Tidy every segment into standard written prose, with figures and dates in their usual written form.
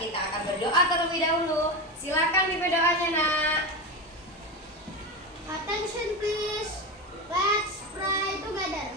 kita akan berdoa terlebih dahulu. Silakan pimpin doanya, Nak. Attention please. Let's pray together.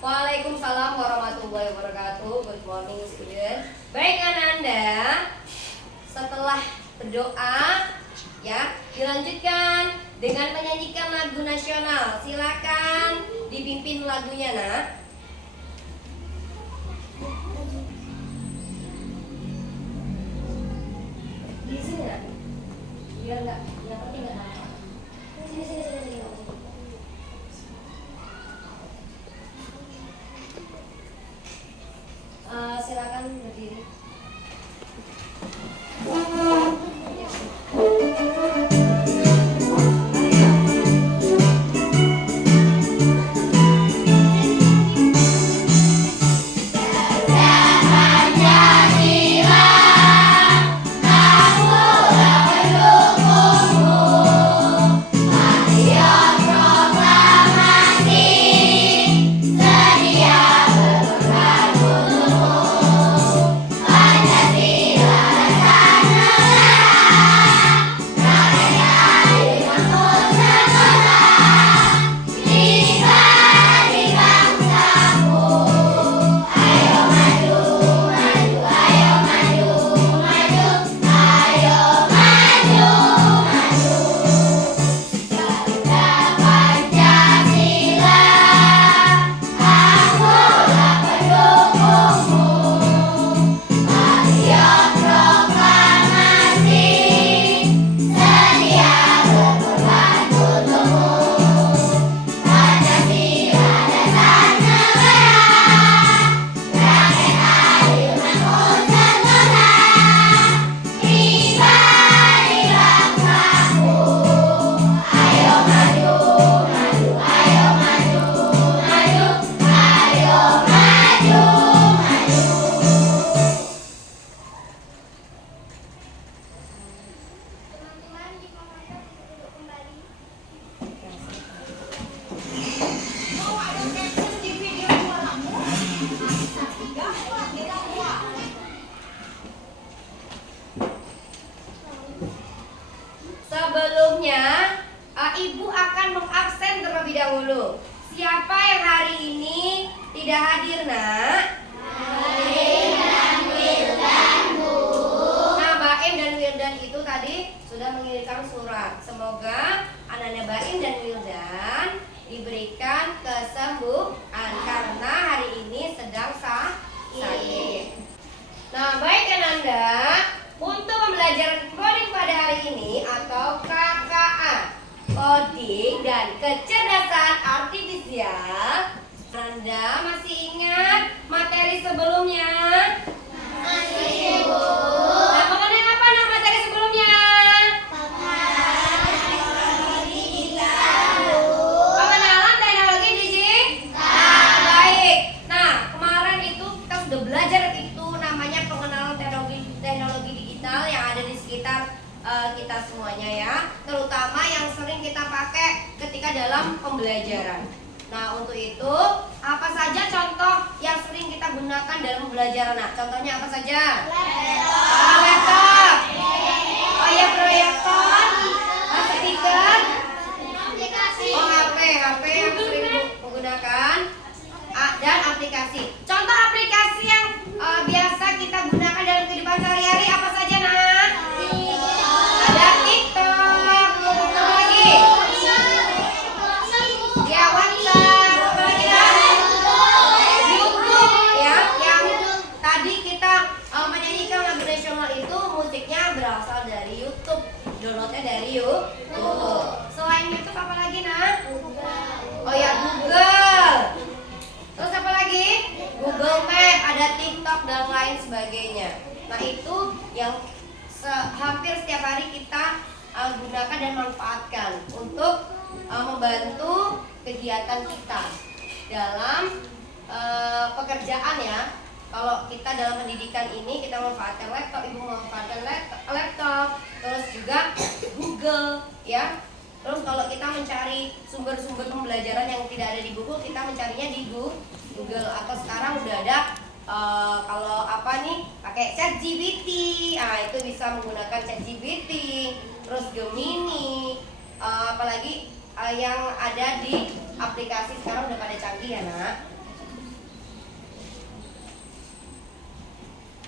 Waalaikumsalam warahmatullahi wabarakatuh. Good morning student. Baik Ananda, setelah berdoa ya, dilanjutkan dengan menyanyikan lagu nasional. Silakan dipimpin lagunya, Nak. Di sini, Nak. Biar enggak, yang penting enggak nanya. Sini, sini, sini, sini. Silakan berdiri. Sebelumnya, Ibu akan mengabsen terlebih dahulu. Siapa yang hari ini tidak hadir, Nak? Baim dan Wildan, Bu. Nah, Baim dan Wildan itu tadi sudah mengirimkan surat. Semoga anak-anak Baim dan Wildan diberikan kesembuhan karena hari ini sedang sakit. Nah, baik Ananda, untuk pembelajaran coding pada hari ini atau KKA, coding dan kecerdasan artifisial, Anda masih ingat materi sebelumnya? Masih, Bu. Nah, mengenai apa nama materi sebelumnya? Teknologi digital, Bu. Pengenalan teknologi digital. Baik. Nah, kemarin itu kita sudah belajar itu namanya pengenalan teknologi digital yang ada di sekitar kita semuanya ya, terutama yang sering kita pakai ketika dalam pembelajaran. Nah, untuk itu apa saja contoh yang sering kita gunakan dalam belajar anak? Contohnya apa saja? Laptop. Oh ya, proyektor, speaker, oh HP yang sering menggunakan dan aplikasi. Contoh aplikasi yang biasa kita gunakan dalam kehidupan sehari-hari apa saja, Nak? Ada TikTok, apa lagi? Ya, WhatsApp, apa lagi, Nak? YouTube, ya, yang tadi kita menyanyikan lagu nasional itu musiknya berasal dari YouTube, downloadnya dari YouTube. Selain YouTube apa lagi, Nak? Oh ya, Google. Terus apa lagi? Google Map, ada TikTok dan lain sebagainya. Nah, itu yang hampir setiap hari kita gunakan dan manfaatkan untuk membantu kegiatan kita dalam pekerjaan ya. Kalau kita dalam pendidikan ini kita memanfaatkan laptop, ibu memanfaatkan laptop, terus juga Google ya. Terus kalau kita mencari sumber-sumber pembelajaran yang tidak ada di buku, kita mencarinya di Google. Atau sekarang udah ada kalau apa nih, pakai ChatGPT. Nah, itu bisa menggunakan ChatGPT. Terus Gemini, apalagi yang ada di aplikasi sekarang udah pada canggih ya, Nak.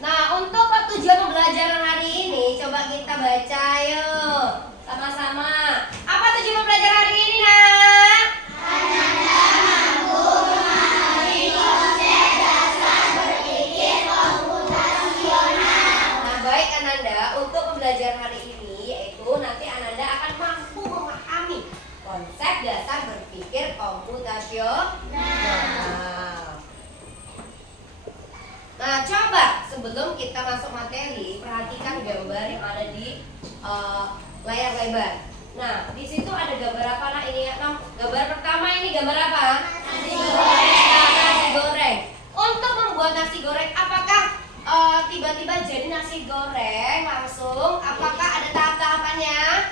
Nah, untuk tujuan pembelajaran hari ini coba kita baca yuk sama-sama. Apa tujuan pembelajaran hari ini, Nak? Ananda mampu memahami konsep dasar berpikir komputasional. Nah, baik Ananda, untuk pembelajaran hari ini yaitu nanti Ananda akan mampu memahami konsep dasar berpikir komputasional. Nah, coba sebelum kita masuk materi, perhatikan gambar yang ada di layar lebar. Nah, di situ ada gambar apa, Nak? Ini ya, gambar pertama ini gambar apa? Nasi goreng. Nah, nasi goreng. Untuk membuat nasi goreng, apakah tiba-tiba jadi nasi goreng langsung? Apakah ada tahap-tahapannya?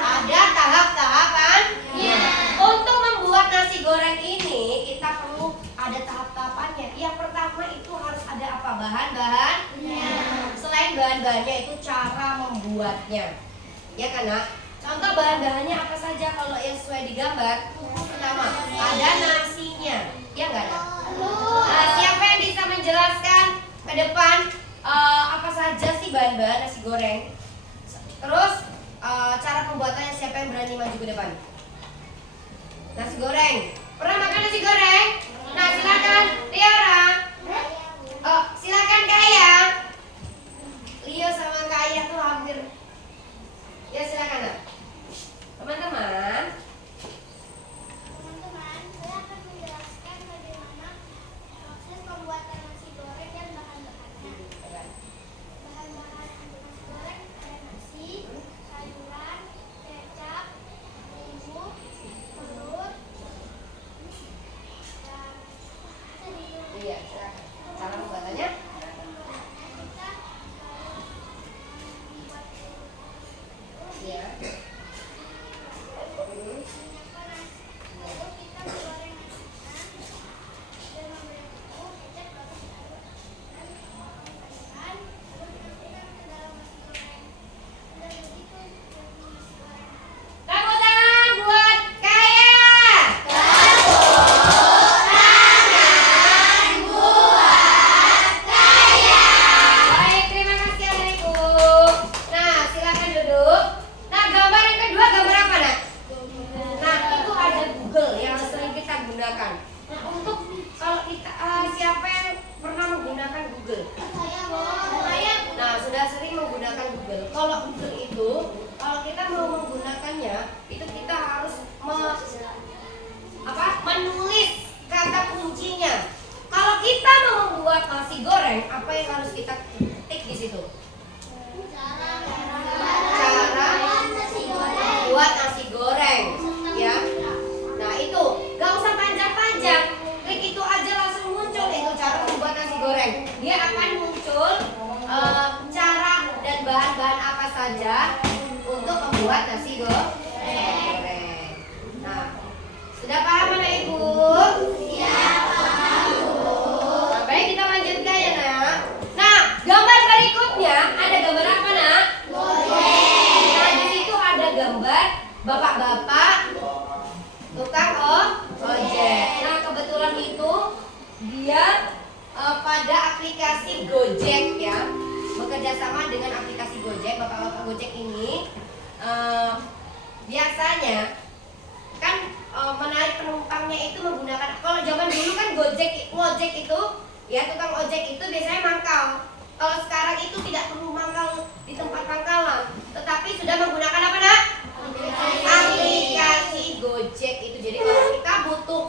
Ada tahap-tahapannya. Untuk membuat nasi goreng ini kita perlu ada tahap-tahapannya. Yang pertama itu harus ada apa? Bahan-bahan. Selain bahan-bahannya itu cara membuatnya. Ya kan, Nak? Contoh bahan-bahannya apa saja kalau yang sesuai di gambar? Pertama, ada nasinya. Ya enggak, Nak? Nah, siapa yang bisa menjelaskan ke depan apa saja sih bahan-bahan nasi goreng? Terus cara pembuatannya, siapa yang berani maju ke depan? Nasi goreng. Pernah makan nasi goreng? Nah, silakan Tiara. Silakan Kaya. Leo sama Kaya tuh hampir. Ya, silakan, Nak. Teman-teman, Saya akan menjelaskan bagaimana proses pembuatan nasi goreng dan bahan-bahannya. Bahan-bahan untuk nasi goreng ada nasi, sayuran, kecap, bumbu, telur, dan iya, silakan. Cara pembuatannya? Iya. orangnya itu menggunakan, kalau zaman dulu kan ngojek itu, ya tukang ojek itu biasanya mangkal. Kalau sekarang itu tidak perlu mangkal di tempat pangkalan, tetapi sudah menggunakan apa nak? Aplikasi Gojek itu. Jadi kalau kita butuh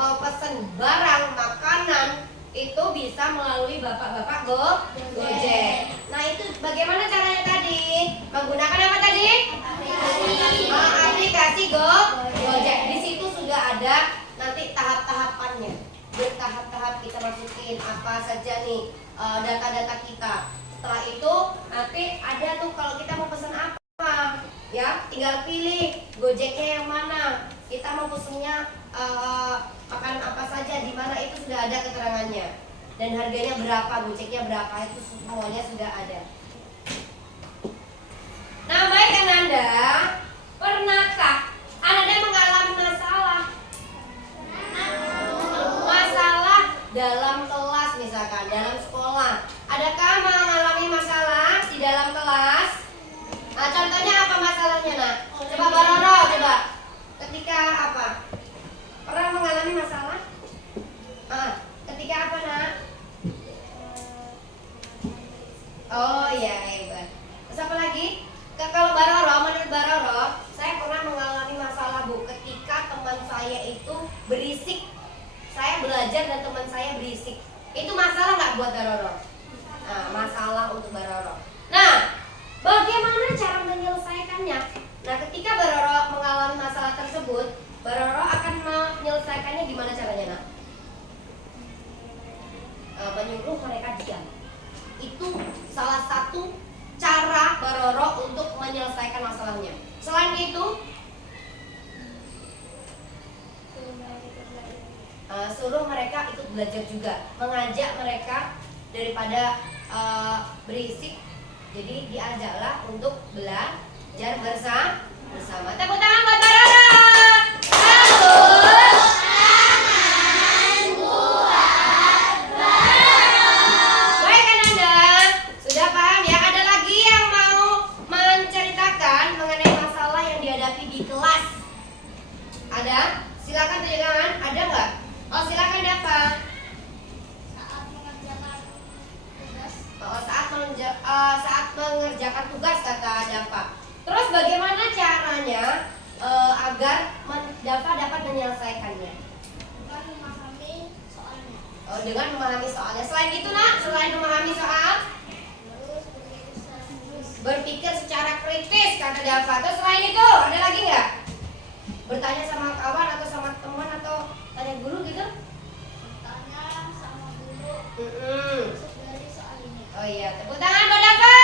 mau pesen barang makanan itu bisa melalui bapak-bapak Gojek. Nah itu bagaimana caranya tadi? Menggunakan apa tadi? Aplikasi Gojek. Di situ sudah ada nanti tahap-tahapannya. Bertahap-tahap kita masukin apa saja nih data-data kita. Setelah itu nanti ada tuh kalau kita mau pesan apa, ya tinggal pilih Gojeknya yang mana. Kita mau pesennya makanan apa saja, di mana itu sudah ada keterangannya dan harganya berapa, Gojeknya berapa, itu semuanya sudah ada. Nah baik Ananda, pernahkah Ananda mengalami masalah dalam kelas misalkan, dalam sekolah? Adakah mengalami masalah di dalam kelas? Nah contohnya apa masalahnya nak? Coba Baroro, coba. Ketika apa? Pernah mengalami masalah? Ketika apa nak? Oh iya hebat. Terus apa lagi? Kalau Baroro, menurut Baroro, saya pernah mengalami masalah Bu ketika teman saya itu berisik. Saya belajar dan teman saya berisik. Itu masalah nggak buat Baroro? Nah, masalah untuk Baroro. Nah, bagaimana cara menyelesaikannya? Nah, ketika Baroro mengalami masalah tersebut, Baroro akan menyelesaikannya gimana caranya, nak? Menyuruh mereka diam. Itu salah satu cara Baroro untuk menyelesaikan masalahnya. Selain itu, suruh mereka ikut belajar juga, mengajak mereka daripada berisik. Jadi diajaklah untuk belajar bersama. Tepuk tangan buat Baroro. Baik Ananda, sudah paham ya? Ada lagi yang mau menceritakan mengenai masalah yang dihadapi di kelas? Ada? Silakan tunjukkan tangan. Ada nggak? Oh silakan Dava. Saat mengerjakan tugas kata Dava. Terus bagaimana caranya agar Dava dapat menyelesaikannya? Dengan memahami soalnya. Oh, dengan memahami soalnya. Selain itu nak, selain memahami soal, berpikir secara kritis kata Dava. Terus selain itu ada lagi nggak? Bertanya sama kawan atau sama teman atau tanya guru gitu? Tanya sama guru. Mm-mm. Dari soal ini. Oh iya, tepuk tangan buat Dava.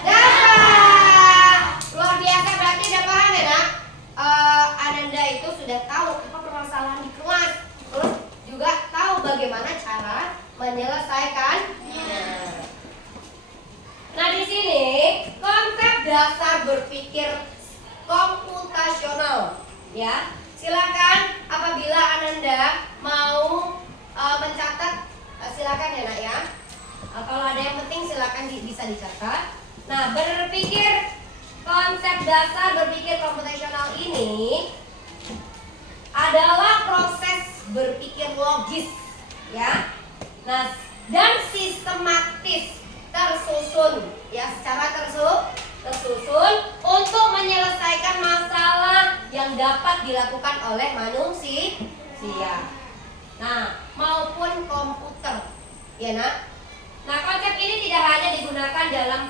Dava. Luar biasa, berarti udah paham ya nak? Ananda itu sudah tahu apa permasalahan di kelas, terus juga tahu bagaimana cara menyelesaikannya. Nah di sini konsep dasar berpikir komputasional, ya. Silakan apabila Ananda mau mencatat, silakan ya nak ya. Kalau ada yang penting silakan bisa dicatat. Nah berpikir konsep dasar berpikir komputasional ini adalah proses berpikir logis, ya. Nah dan sistematis, tersusun ya, secara tersusun untuk menyelesaikan masalah yang dapat dilakukan oleh manusia, nah maupun komputer, ya nak. Nah konsep ini tidak hanya digunakan dalam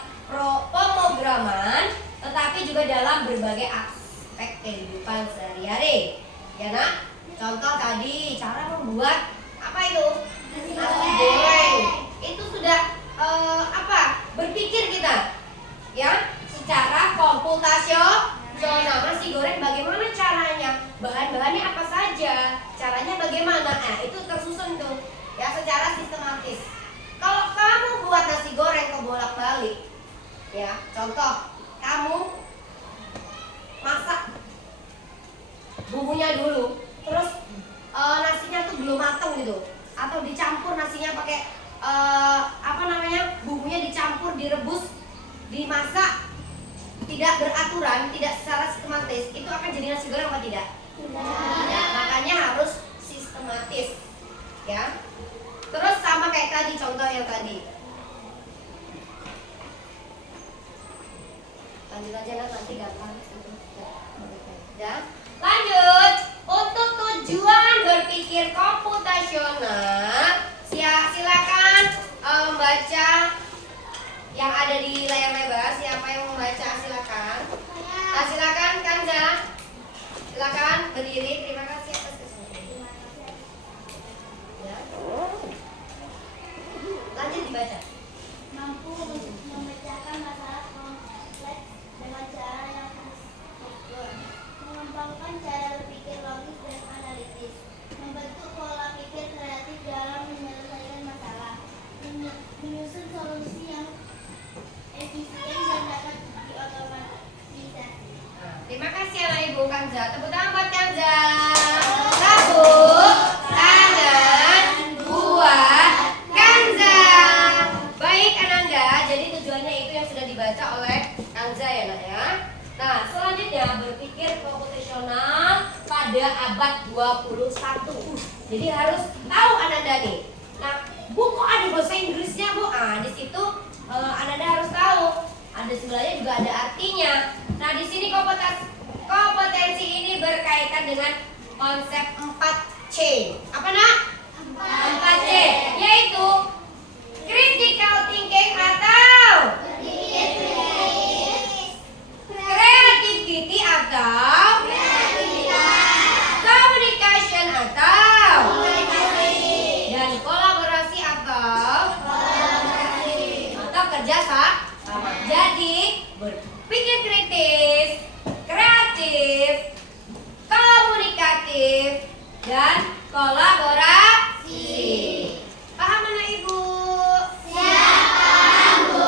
pemrograman, tetapi juga dalam berbagai aspek kehidupan sehari-hari, ya nak. Contoh tadi cara membuat apa itu? Nasi goreng. Itu sudah berpikir kita ya secara komputasional. Nasi goreng bagaimana caranya, bahan-bahannya apa saja, caranya bagaimana, itu tersusun tuh ya secara sistematis. Kalau kamu buat nasi goreng kok bolak-balik ya, contoh kamu masak bumbunya dulu, terus nasinya tuh belum matang gitu, atau dicampur nasinya pakai bumbunya dicampur, direbus, dimasak, tidak beraturan, tidak secara sistematis, itu akan jadi nasi goreng apa tidak? Tidak. Makanya harus sistematis, ya. Terus sama kayak tadi, contoh yang tadi. Lanjut aja lah, nanti gampang. Ya. Lanjut, untuk tujuan berpikir komputasional, silakan membaca yang ada di layar lebar. Siapa yang membaca silakan. Nah, silakan Kanza. Silakan berdiri. Terima kasih atas kesempatan. Ya. Lanjut dibaca. Mampu memecahkan masalah kompleks dengan cara yang terstruktur, mengembangkan cara berpikir logis dan analitis, membentuk pola pikir kreatif dalam menyelesaikan masalah, menyusun solusi yang efisien dan dapat diotomatisasi. Terima kasih ya Ibu Kanza. Tepuk tangan buat Kanza. Tepuk tangan buat Kanza. Baik Ananda, jadi tujuannya itu yang sudah dibaca oleh Kanza ya nak ya. Nah, selanjutnya berpikir komputasional pada abad 21. Jadi harus tahu Ananda nih. Nah, Bu kok ada bahasa Inggrisnya Bu? Di situ Ananda harus tahu. Ada sebenarnya juga ada artinya. Nah, di sini kompetensi ini berkaitan dengan konsep 4C. Apa nak? 4C, yaitu critical thinking atau creativity atau communication atau dan kolaborasi atau kerja sama. Jadi berpikir kritis, kreatif, komunikatif, dan kolaborasi. Paham anak Ibu? Siap, paham Bu.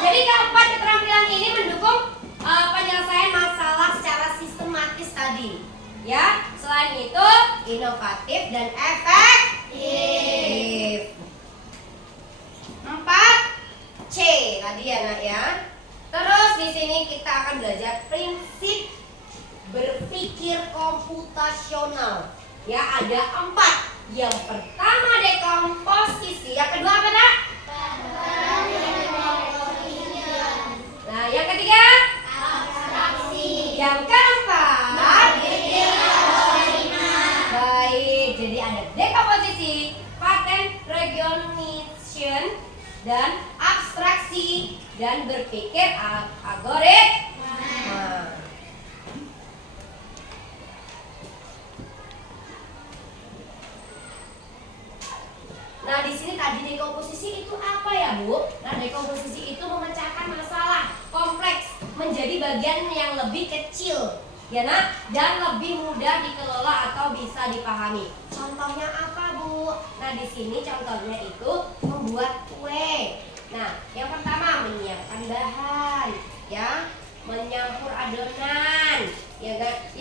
Jadi keempat keterampilan ini mendukung penyelesaian masalah secara sistematis tadi. Ya, selain itu inovatif dan efektif. 4C tadi ya nak ya. Terus di sini kita akan belajar prinsip berpikir komputasional. Ya, ada 4. Yang pertama dekomposisi, yang kedua apa nak? Nah, yang ketiga? Abstraksi. Yang keempat? Baik, jadi ada dekomposisi, pattern recognition, dan abstraksi, dan berpikir algoritma. Nah, di sini tadi dekomposisi itu apa ya, Bu? Nah, dekomposisi itu memecahkan masalah kompleks menjadi bagian yang lebih kecil, ya nak, dan lebih mudah dikelola atau bisa dipahami. Contohnya apa, Bu? Nah, di sini contohnya itu membuat kue. Nah, yang pertama menyiapkan bahan, ya, menyampur adonan, ya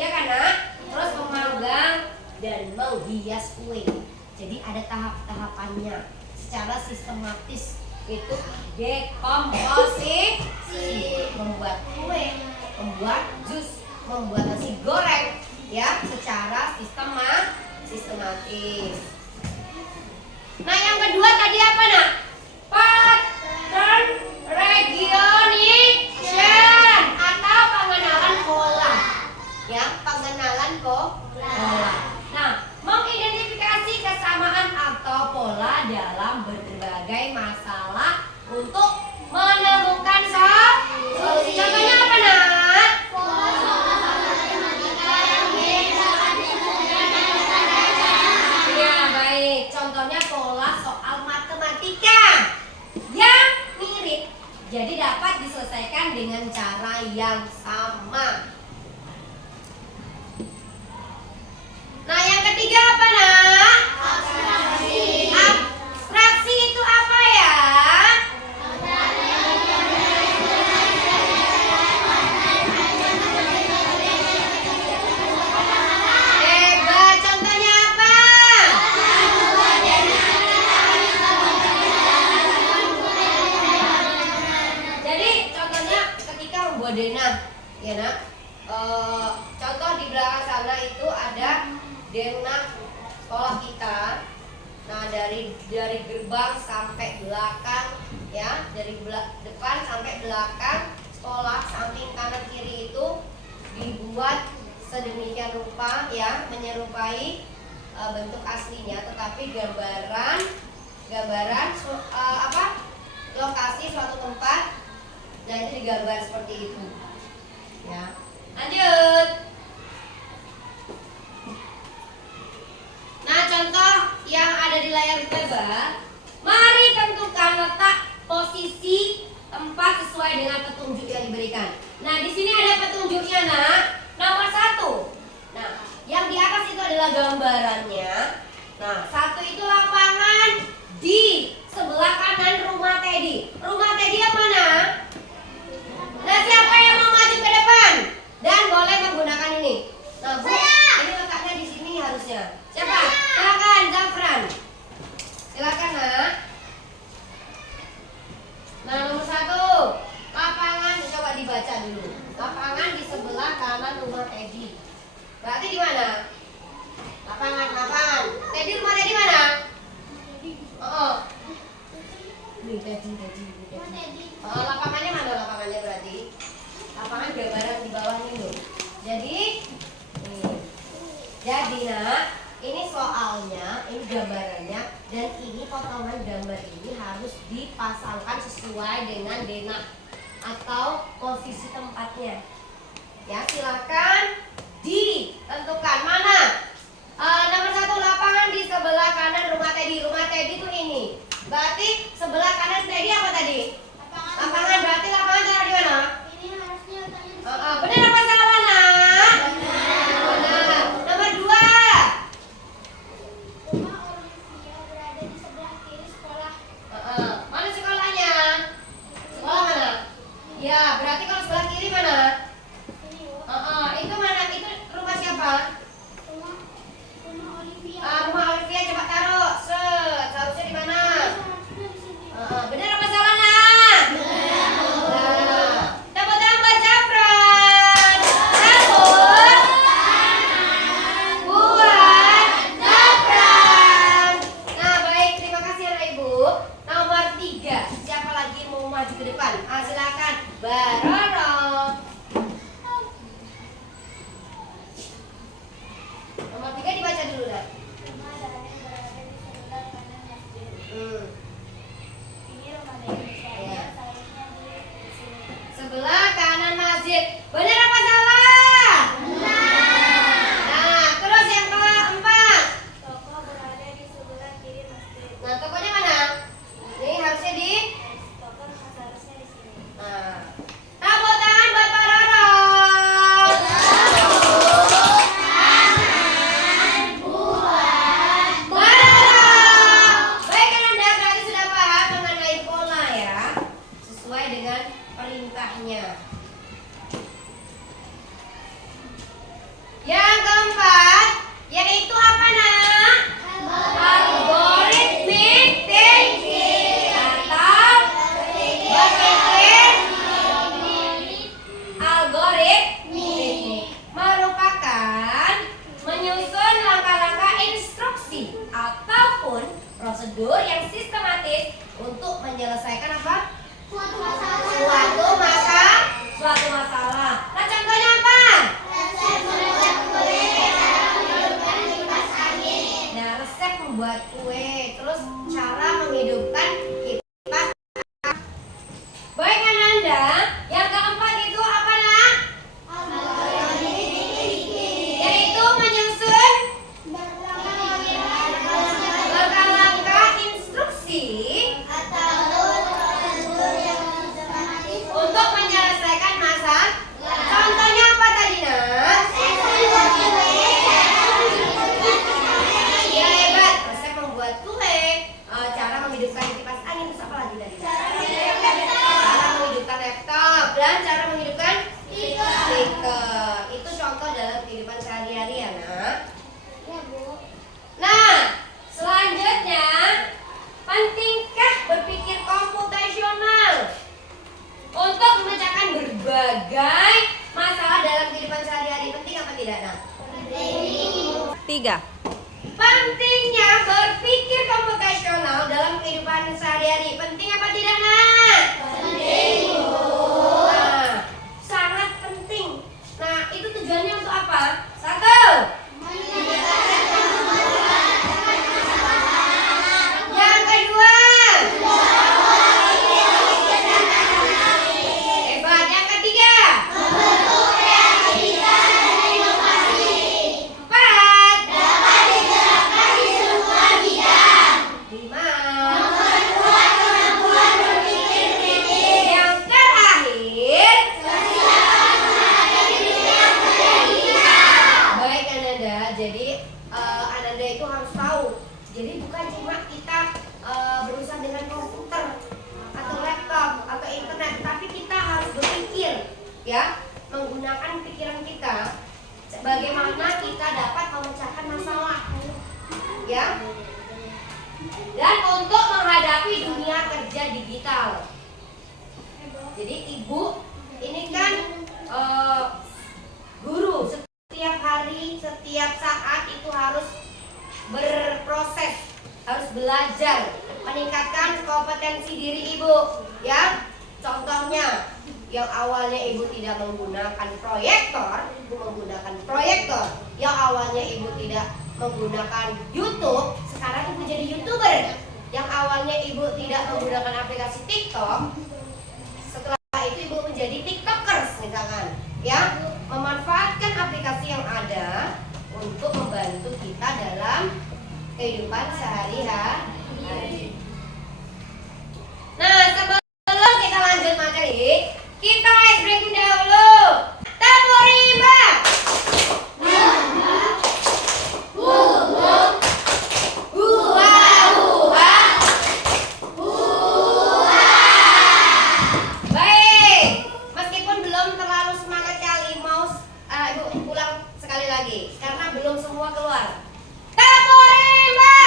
kan, nak? Terus memanggang dan menghias kue. Jadi ada tahap-tahapannya secara sistematis. Itu dekomposisi, membuat kue, membuat jus, membuat nasi goreng, ya, secara sistematis. Nah, yang kedua tadi apa nak? Pattern recognition atau pengenalan pola, ya, pengenalan pola. Nah, mengidentifikasi kesamaan atau pola dalam berbagai masalah untuk menemukan solusi. Contohnya apa nak? Ya, baik. Contohnya pola soal matematika yang mirip, jadi dapat diselesaikan dengan cara yang sama. Nah, yang ketiga apa nak? Abstraksi. Abstraksi itu apa ya? Hebat, contohnya apa? Jadi contohnya ketika membuat denah, ya nak. Contoh di belakang sana itu ada denah sekolah kita. Nah, dari gerbang sampai belakang, ya, dari depan sampai belakang sekolah, samping kanan kiri itu dibuat sedemikian rupa, ya, menyerupai bentuk aslinya, tetapi gambaran lokasi suatu tempat, nah itu digambar seperti itu, ya. Lanjut. Nah, contoh yang ada di layar lebar, mari tentukan letak posisi tempat sesuai dengan petunjuk yang diberikan. Nah, di sini ada petunjuknya, nak. Nomor 1. Nah, yang di atas itu adalah gambarannya. Nah, 1 itu lapangan di sebelah kanan rumah Teddy. Rumah Teddy yang mana? Nah, siapa yang mau maju ke depan? Dan boleh menggunakan ini. Nah, Bu, ini letaknya di sini harusnya. Siapa? Silakan, Zafran. Silakan, nak. Nah, nomor 1, lapangan, coba dibaca dulu. Lapangan di sebelah kanan rumah Teddy. Berarti di mana? Lapangan. Teddy, rumah Teddy mana? Oh. Nih, Teddy. Lapangannya mana lapangannya berarti? Lapangan gambaran di bawah ini loh. Jadi, nih. Jadi, nak, ini soalnya, ini gambarannya, dan ini potongan gambar ini harus dipasangkan sesuai dengan denah atau posisi tempatnya. Ya, silakan ditentukan mana. Nomor 1, lapangan di sebelah kanan rumah Teddy. Rumah Teddy itu ini. Berarti sebelah kanan Teddy apa tadi? Lapangan. Berarti lapangan taruh di mana? Ini harusnya letaknya di sini. Benar apa salah, nak? Benar. Nomor 2. Rumah Olivia berada di sebelah kiri sekolah. Mana sekolahnya? Sekolah mana? Ya, berarti kalau sebelah kiri mana? Ini, Bu. Itu mana? Itu rumah siapa? Rumah Olivia. Rumah Olivia, coba taruh. Seharusnya di mana? Harusnya di sini. Benar apa salah, nak? Benar. Tepuk tangan buat Zafran. Sambut. Buat Zafran. Nah, baik, terima kasih anak ibu. Nomor 3, siapa lagi yang mau maju ke depan? Silakan, Baroro. Nomor 3 dibaca dulu, nak. Rumah Dani berada di sebelah kanan masjid. Ini rumah Dani. Iya. Sayangnya di sini. Sebelah kanan masjid. Benar apa salah? Nah, terus yang keempat. Toko berada di sebelah kiri masjid. Nah, tokonya mana? Ini harusnya di. Toko seharusnya di sini. Nah, tepuk tangan buat Pak Roro. Baik, Anda berarti sudah paham mengenai pola, ya, sesuai dengan perintahnya. Yang keempat, yaitu apa, nak? Algoritmik thinking atau berpikir algoritmik merupakan menyusun langkah-langkah instruksi ataupun prosedur yang sistematis untuk menyelesaikan apa? Suatu masalah. Suatu masalah. Nah, contohnya apa? Nah, resep membuat kue, terus cara menghidupkan kipas. Baik, Ananda, yang keempat itu apa, nak? Yaitu menyusun langkah-langkah instruksi untuk menyelesaikan masalah. Contohnya apa tadi, nak? Ya, hebat. Resep membuat kue, cara menghidupkan kipas angin, terus apa lagi tadi? Cara menghidupkan laptop dan cara menghidupkan speaker. Itu contoh dalam kehidupan sehari-hari, ya, nak. Ya, Bu. Nah, selanjutnya, pentingkah berpikir komputasional untuk memecahkan berbagai ketiga. Pentingnya berpikir komputasional dalam kehidupan sehari-hari. Penting apa tidak, Nak? Penting. Nah, sangat penting. Nah, itu tujuannya untuk apa? Satu. Yang kedua. Hebat. Yang ketiga. Empat. Lima. Yang terakhir. Baik Ananda, jadi Ananda itu harus tahu. Jadi bukan cuma kita berurusan dengan komputer atau laptop atau internet, tapi kita harus berpikir, ya, menggunakan pikiran kita bagaimana kita dapat memecahkan masalah, ya, dan untuk menghadapi dunia kerja digital. Jadi ibu ini kan guru, setiap hari, setiap saat itu harus berproses, harus belajar, meningkatkan kompetensi diri ibu, ya. Contohnya, yang awalnya ibu tidak menggunakan proyektor, ibu menggunakan proyektor. Yang awalnya ibu tidak menggunakan YouTube, sekarang ibu jadi YouTuber. Yang awalnya ibu tidak menggunakan aplikasi TikTok, setelah itu ibu menjadi TikTokers misalkan, ya, memanfaatkan aplikasi yang ada untuk membantu kita dalam kehidupan sehari-hari. Nah, sebelum kita lanjut materi, kita ice breaking dahulu. Tamurimba. Baik, meskipun belum terlalu semangat kali, mau ibu ulang sekali lagi karena belum semua keluar. Tamurimba.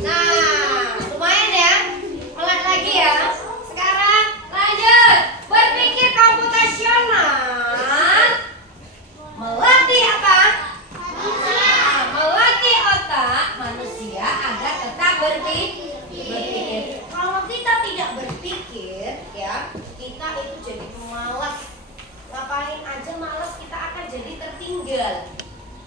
Nah, lumayan ya. Pelan lagi ya. Sekarang lanjut. Berpikir komputasional melatih apa? Melatih otak manusia agar tetap berpikir. Kalau kita tidak berpikir, ya, kita itu jadi pemalas. Ngapain aja malas, kita akan jadi tertinggal.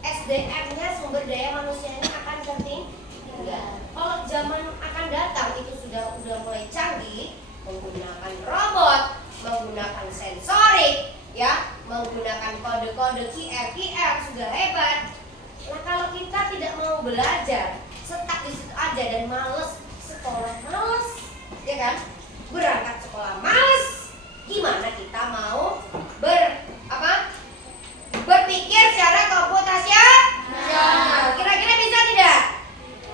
SDM-nya, sumber daya manusianya akan tertinggal. Kalau zaman akan datang itu sudah mulai canggih, menggunakan robot, menggunakan sensorik, ya, menggunakan kode-kode QR sudah hebat. Nah, kalau kita tidak mau belajar, stuck di situ aja dan males sekolah, males, ya kan? Berangkat sekolah males. Gimana kita mau berpikir secara komputasional? Kira-kira bisa tidak?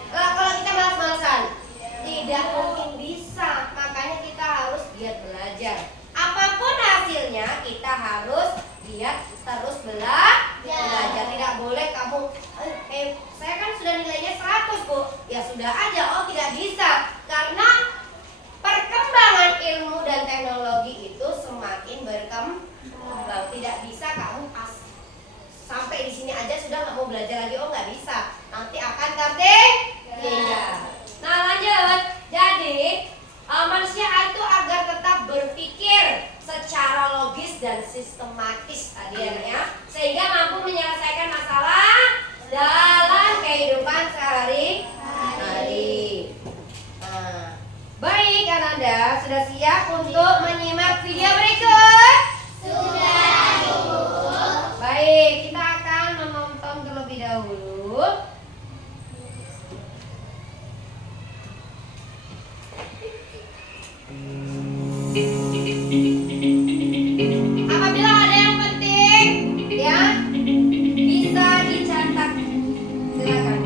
Kalau kita malas-malasan, tidak mungkin bisa. Makanya kita harus giat belajar. Apapun hasilnya, kita harus giat terus belajar. Tidak boleh kamu, saya kan sudah nilainya 100 Bu. Ya sudah aja, oh tidak bisa. Karena perkembangan ilmu dan teknologi itu semakin berkembang. Tidak bisa kamu sampai di sini aja sudah nggak mau belajar lagi, oh nggak bisa. Nanti akan tertinggal. Nah lanjut. Jadi manusia itu agar tetap berpikir secara logis dan sistematis tadi ya, sehingga mampu menyelesaikan masalah dalam kehidupan sehari-hari. Nah, baik Ananda, sudah siap untuk menyimak video berikut? Sudah, Ibu. Baik, kita akan menonton terlebih dahulu. Apabila ada yang penting, ya, bisa dicatat. Silakan.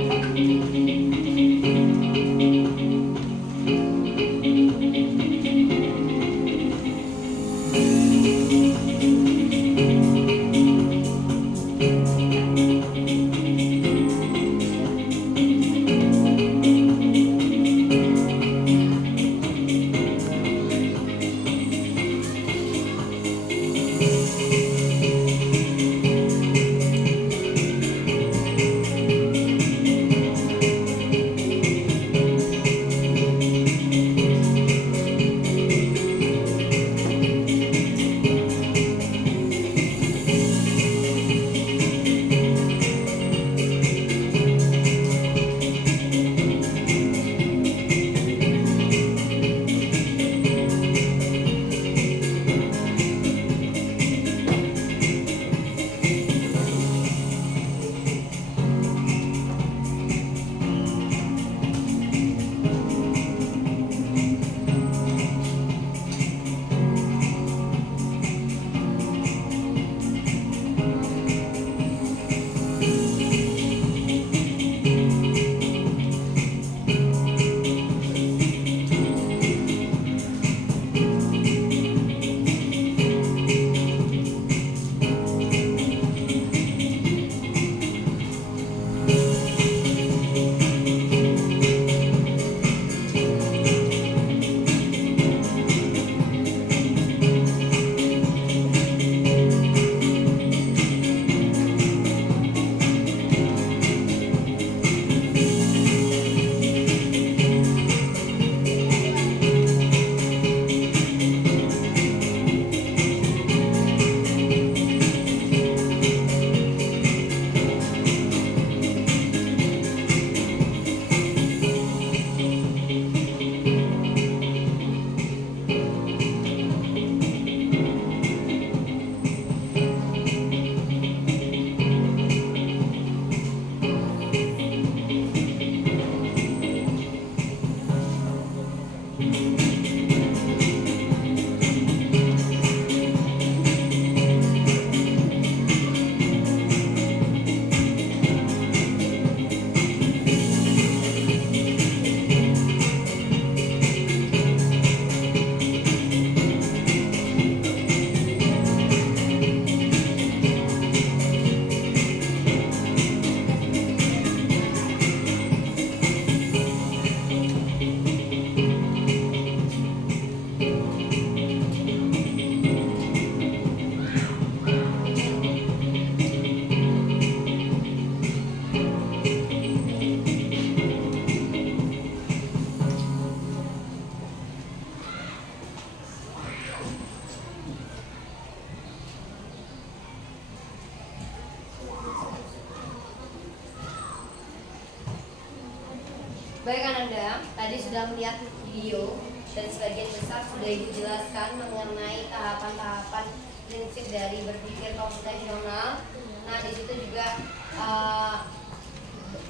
Baik Ananda, tadi sudah melihat video dan sebagian besar sudah Ibu jelaskan mengenai tahapan-tahapan prinsip dari berpikir komputasional. Nah, di situ juga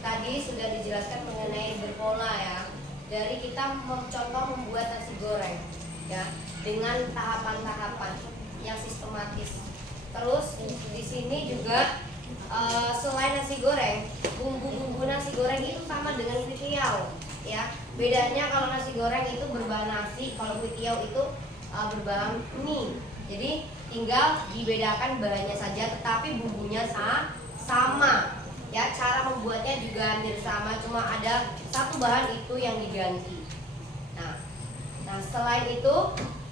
tadi sudah dijelaskan mengenai berpola ya. Dari kita contoh membuat nasi goreng ya dengan tahapan-tahapan yang sistematis. Terus di sini juga selain nasi goreng, bumbu-bumbu nasi goreng itu sama dengan kuitiau ya. Bedanya kalau nasi goreng itu berbahan nasi, kalau kuitiau itu berbahan mie. Jadi tinggal dibedakan bahannya saja, tetapi bumbunya sama ya. Cara membuatnya juga hampir sama, cuma ada satu bahan itu yang diganti. Nah selain itu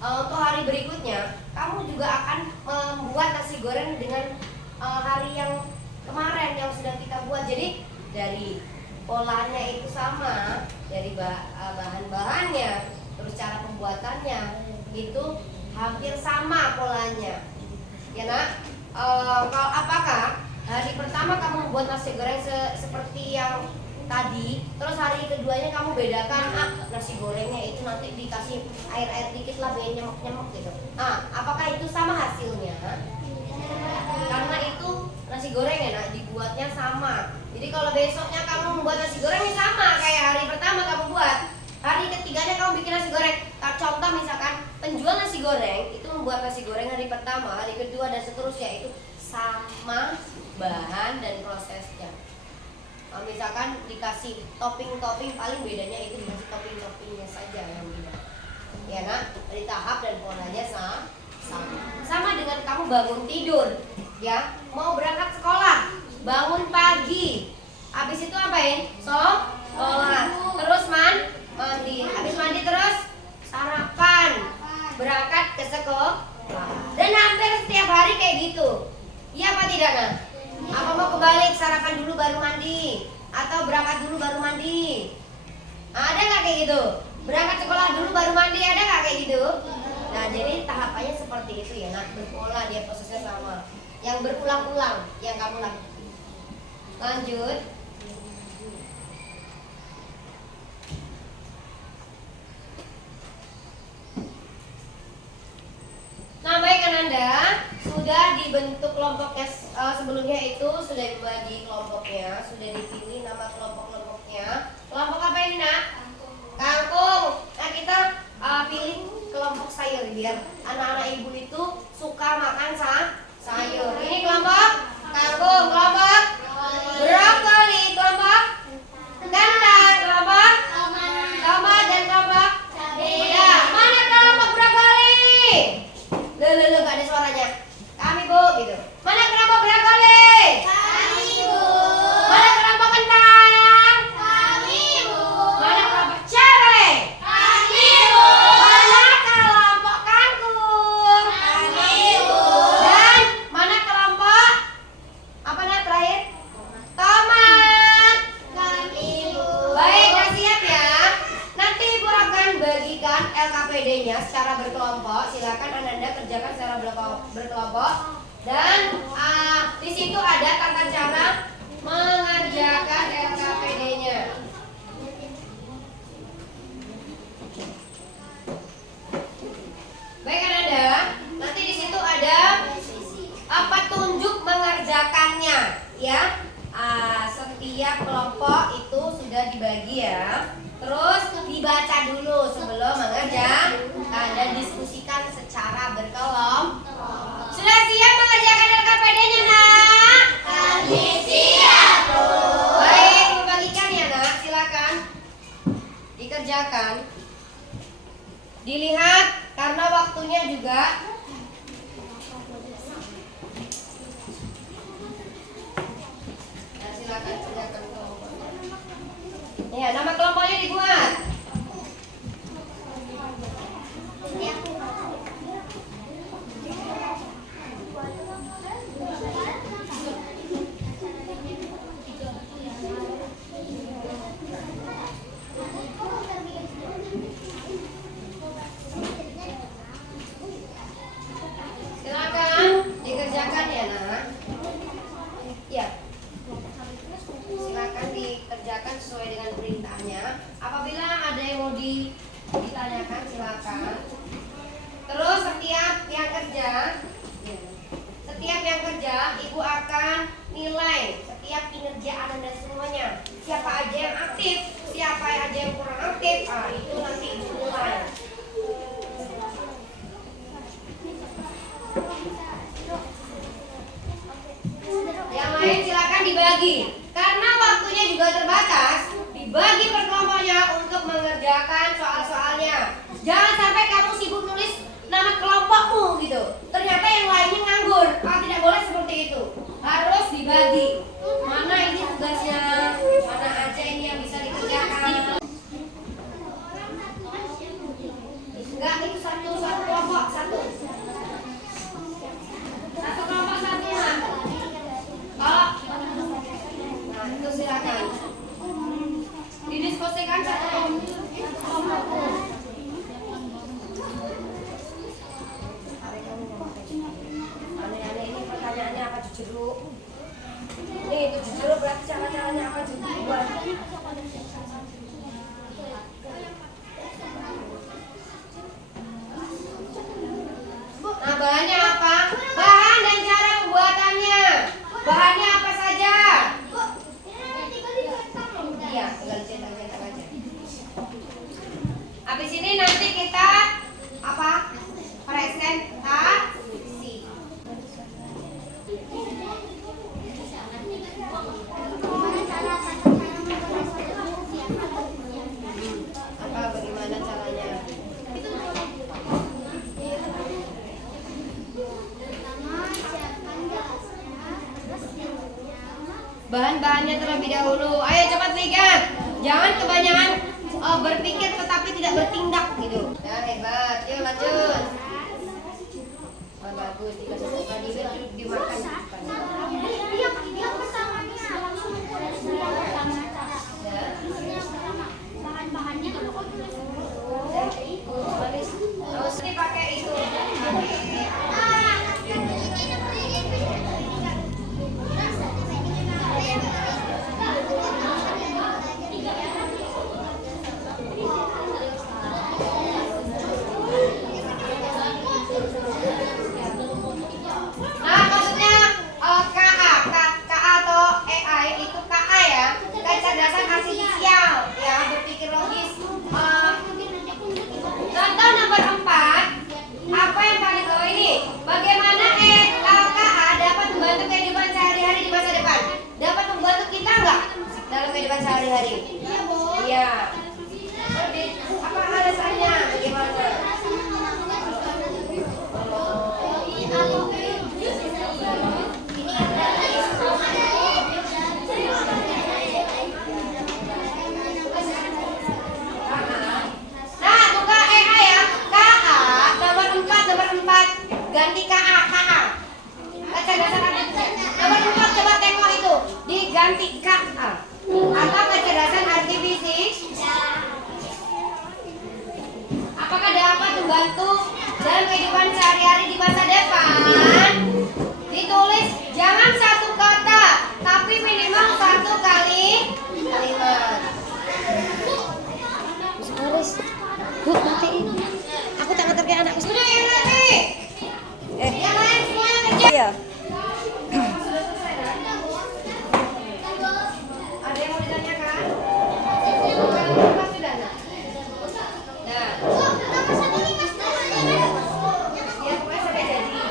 untuk hari berikutnya kamu juga akan membuat nasi goreng dengan hari yang kemarin yang sudah kita buat. Jadi dari polanya itu sama, dari bahan-bahannya, terus cara pembuatannya itu hampir sama polanya ya nak. Kalau apakah hari pertama kamu membuat nasi goreng seperti yang tadi, terus hari keduanya kamu bedakan nasi gorengnya itu nanti dikasih air dikit lah biar nyemek gitu. Apakah itu sama hasilnya? Karena itu nasi goreng ya nak, dibuatnya sama. Jadi kalau besoknya kamu membuat nasi gorengnya sama kayak hari pertama kamu buat, hari ketiganya kamu bikin nasi goreng. Contoh misalkan penjual nasi goreng itu membuat nasi goreng hari pertama, hari kedua dan seterusnya itu sama bahan dan prosesnya. Misalkan dikasih topping-topping, paling bedanya itu dikasih topping-toppingnya saja yang beda ya nak. Dari tahap dan polanya sama dengan kamu bangun tidur ya, mau berangkat sekolah, bangun pagi, habis itu apain? Sekolah, terus mandi, habis mandi terus sarapan, berangkat ke sekolah. Dan hampir setiap hari kayak gitu, iya apa tidak nak? Apa mau kebalik, sarapan dulu baru mandi, atau berangkat dulu baru mandi? Ada nggak kayak gitu? Berangkat sekolah dulu baru mandi, ada nggak kayak gitu? Nah jadi tahapannya seperti itu ya nak, berpola, dia prosesnya sama, yang berulang-ulang yang kamu lakukan. Lanjut. Nah baik Ananda, sudah dibentuk kelompoknya, sebelumnya itu sudah dibagi kelompoknya, sudah dipilih nama kelompok-kelompoknya. Kelompok apa ini nak? Kangkung. Nah kita pilih kelompok sayur biar anak-anak ibu itu suka makan sayur. Ini kelompok kangkung, kelompok brokoli, kelompok kentang, kelompok tomat dan kelompok udah. Mana kelompok brokoli? Loh, gak ada suaranya. Kami bu, gitu. Mana kelompok brokoli? Kami bu. Mana kelompok kentang? Kami bu. Mana kelompok cabai? Kami bu. Mana kelompok kangkung? Kami bu. Dan mana kelompok apa nak terakhir? Tomat. Kami bu. Baik, nah siap ya. Nanti ibu akan bagikan LKPD-nya secara berkelompok. Silakan Ananda kerjakan secara berkelompok. Dan di situ ada tata cara mengerjakan LKPD-nya. Baik Ananda, nanti di situ ada petunjuk mengerjakannya ya. Setiap kelompok itu sudah dibagi ya. Terus dibaca dulu sebelum mengerjakan dan diskusikan secara berkelompok. Sudah siap mengerjakan LKPD-nya nak? Kami siap bu. Baik, membagikan ya nak, silakan dikerjakan. Dilihat karena waktunya juga. Nah, silakan kerjakan kelompoknya. Ya, nama kelompoknya dibuat. Silakan dikerjakan ya nak. Ya. Silakan. dibagi. Karena waktunya juga terbatas, dibagi per kelompoknya untuk mengerjakan soal-soalnya. Jangan sampai kamu sibuk nulis nama kelompokmu gitu. Ternyata yang lainnya nganggur. Tidak boleh seperti itu. Harus dibagi. Mana ini tugasnya? Mana aja ini yang bisa dikerjakan? Enggak, itu satu kelompok, satu kelompok satunya. Kalau nah, itu silakan didiskusikan satu kelompok. Aneh-aneh ini pertanyaannya apa jujur? Nih jujur berarti cara-caranya apa jujur? Nah, bahannya apa? Bahan dan cara pembuatannya. Bahannya apa saja? Iya, tinggal cetak aja. Habis ini nanti kita apa? Presentasi. Apa bagaimana caranya? Bahan-bahannya terlebih dahulu. Ayo cepat lihat. Jangan kebanyakan berpikir tetapi tidak bertindak gitu. Ya hebat. Yuk lanjut. Oh, bagus. Dikasih suka dimakan. Yang pertamanya langsung tulis bahan-bahannya kan kok tulis Terus ini pakai itu. Nah, maksudnya KA atau AI itu KA ya, kecerdasan artifisial ya, berpikir logis. Contoh nomor 4, apa yang paling ini? Bagaimana KA dapat membantu kehidupan sehari-hari di masa depan? Dapat membantu kita nggak dalam kehidupan sehari-hari? Iya. Apa alasannya? Bagaimana? Nah, buka EA ya. KA nomor 4 ganti KA. Kecerdasan artifisial. Nomor 4 coba tengok itu. Diganti KA. Atau kecerdasan artifisial. Apakah dapat membantu dalam kehidupan sehari-hari di masa depan? Ditulis jangan satu kata, tapi minimal 1 kalimat. Bu, matiin. Aku tak ngerti anakku. Sudah ya nanti. Yang lain semuanya kerja. Iya. Sudah selesai dah. Ada yang mau ditanyakan? Bukan sudah nah. Nah. Ya pokoknya sampai jadi.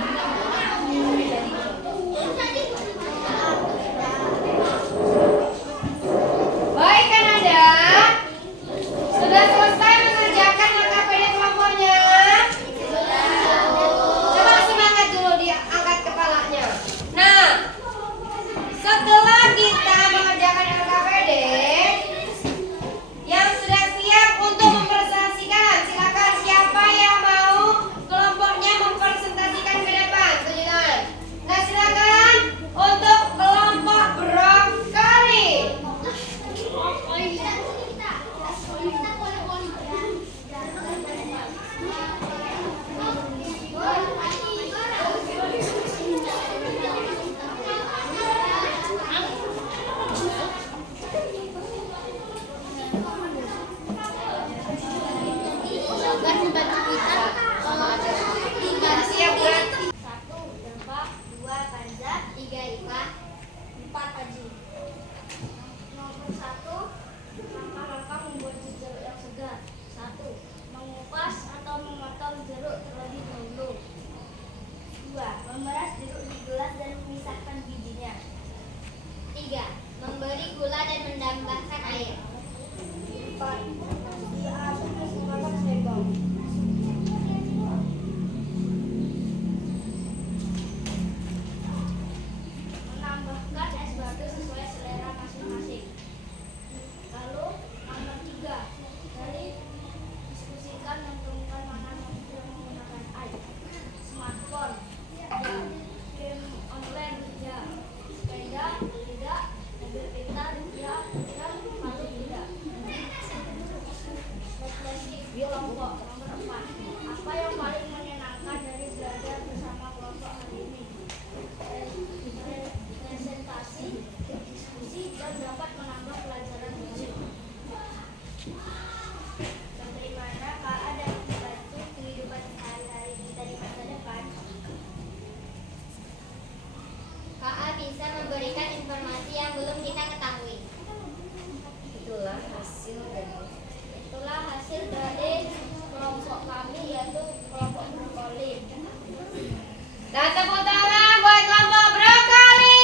3. Memberi gula dan menambahkan air. 4. Diaduk menggunakan sendok. 5. Menambahkan es batu sesuai selera masing-masing. Lalu nomor 3. Dari diskusikan dan tentukan mana yang menggunakan air. Smartphone, ya. Game online, ya. Sepeda, tidak. Mobil pintar, ya. Dan palu, tidak. Refleksi kelompok nomor 4. Apa yang paling menyenangkan dari belajar bersama kelompok hari ini? Presentasi, diskusi, dan dapat menambah pelajaran wajib. Bagaimana KA dapat membantu kehidupan sehari-hari kita di masa depan? KA bisa memberikan informasi yang belum kita ketahui. Itulah hasil dari kelompok kami, yaitu kelompok brokoli. Dan tepuk tangan buat kelompok brokoli.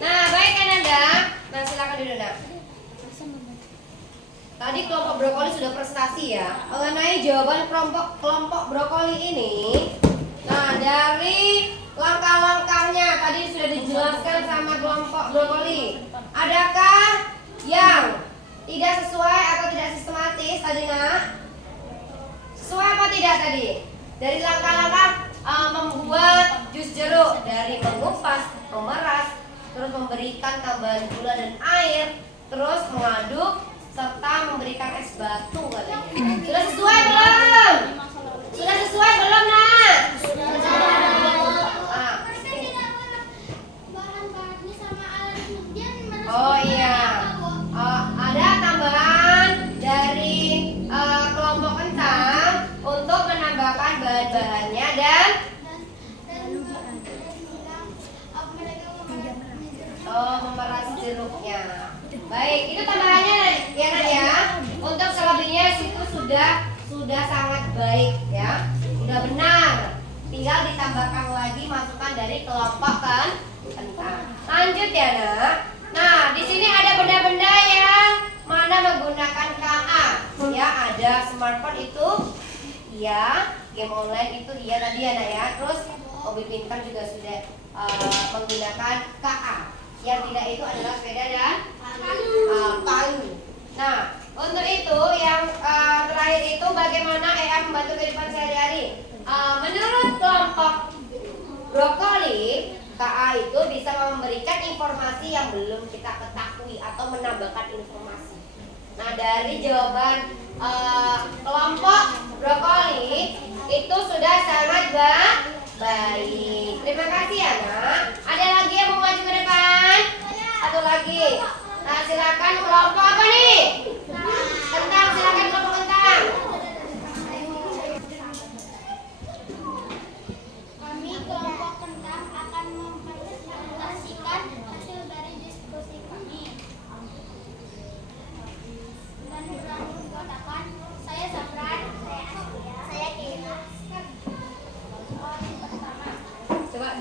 Nah, baik Ananda. Nah, silakan duduk, Nak. Tadi kelompok brokoli sudah prestasi ya. Mengenai jawaban kelompok brokoli ini, nah dari langkah-langkahnya tadi sudah dijelaskan sama kelompok brokoli. Adakah yang tidak sesuai atau tidak sistematis tadi, Nak? Sesuai apa tidak tadi? Dari langkah-langkah membuat jus jeruk, dari mengupas, memeras, terus memberikan tambahan gula dan air, terus mengaduk, serta memberikan es batu katanya. Sudah sesuai belum? Sudah sesuai belum, Nak? Ah. Bahan-bahannya sama alat kemudian Oh iya. Ada tambahan dari kelompok kentang untuk menambahkan bahan-bahannya dan memeras jeruknya. Baik, itu tambahannya ya, Nak ya. Untuk selebihnya itu sudah sangat baik ya. Sudah benar. Tinggal ditambahkan lagi masukan dari kelompok kentang. Lanjut ya, Nak. Nah, di sini ada benda-benda yang mana menggunakan KA. Ya, ada smartphone itu iya, game online itu iya tadi ya, Nak ya. Terus mobil pintar juga sudah menggunakan KA. Yang tidak itu adalah sepeda dan palu. Nah, untuk itu yang terakhir itu bagaimana EA membantu kehidupan sehari-hari. Menurut kelompok brokoli, KA itu bisa memberikan informasi yang belum kita ketahui atau menambahkan informasi. Nah, dari jawaban kelompok brokoli itu sudah sangat baik. Terima kasih ya, Nak. Ada lagi yang mau maju ke depan? Satu lagi. Nah, silakan kelompok apa nih? Kentang, silakan kelompok kentang. kami kelompok kentang akan mempresentasikan hasil dari diskusi kami. Dan beranggotakan saya Safran, saya Aslia, saya Kira. Pertama, Coba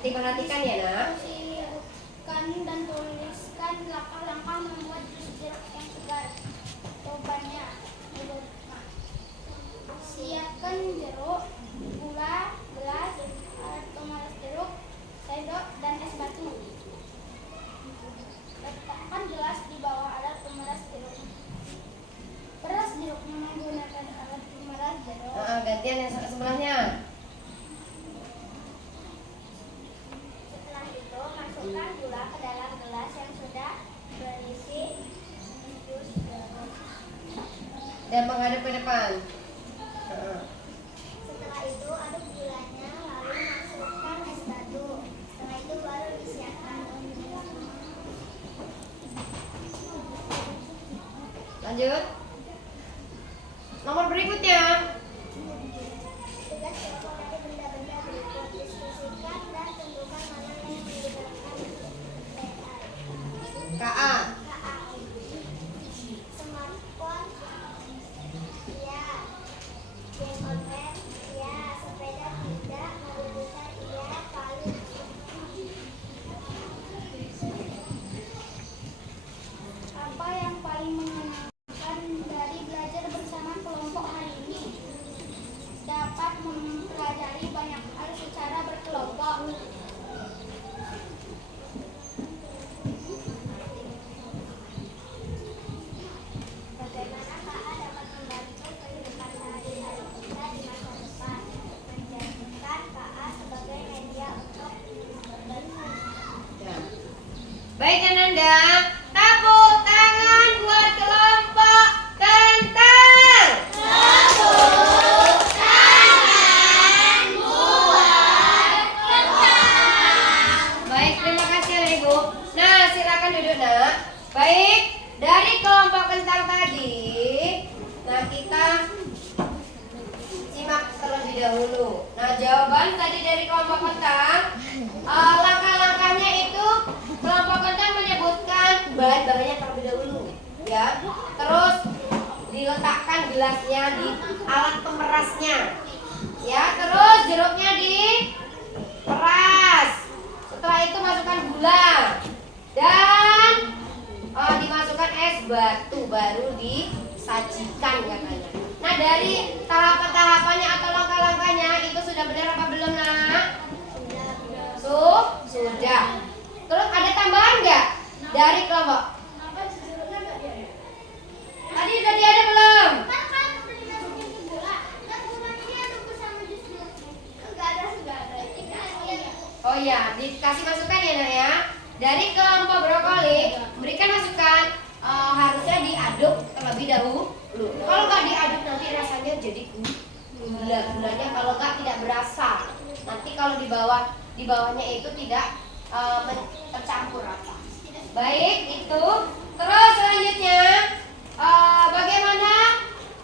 diperhatikan ya, Nak. siapkan dan tuliskan langkah-langkah membuat jus jeruk yang segar. Jawabannya, siapkan jeruk, gula, gelas, alat pemeras jeruk, sendok, dan es batu. Letakkan gelas di bawah alat pemeras jeruk. Peras jeruknya menggunakan alat pemeras jeruk. Gantian yang sebelahnya. Setelah itu, masukkan gula ke dalam gelas yang sudah berisi jus jeruk. Dan menghadap ke depan. Setelah itu, aduk gulanya, lalu masukkan es batu. Setelah itu baru disiapkan. Lanjut. Nomor berikutnya. Tugas kelompok dari benda-benda berikut. Diskusikan dan tentukan mana yang menggunakan KA. KA. Smartphone, ya. dahulu. Nah, jawaban tadi dari kelompok kentang, langkah-langkahnya itu kelompok kentang menyebutkan bahan-bahannya terlebih dahulu, ya. Terus diletakkan gelasnya di alat pemerasnya, ya. Terus jeruknya diperas. Setelah itu masukkan gula dan dimasukkan es batu, baru disajikan katanya. Nah, dari tahapan-tahapannya atau langkah-langkahnya itu sudah benar apa belum, Nak? Sudah. Terus ada tambahan nggak dari kelompok? Tadi sudah ada belum? Oh iya, dikasih masukan ya, Nak ya. Dari kelompok brokoli, berikan masukan harusnya diaduk terlebih dahulu. Kalau nggak diaduk nanti rasanya jadi gula-gulanya, kalau nggak tidak berasa. Nanti kalau di bawahnya itu tidak tercampur rata. Baik, itu. Terus selanjutnya bagaimana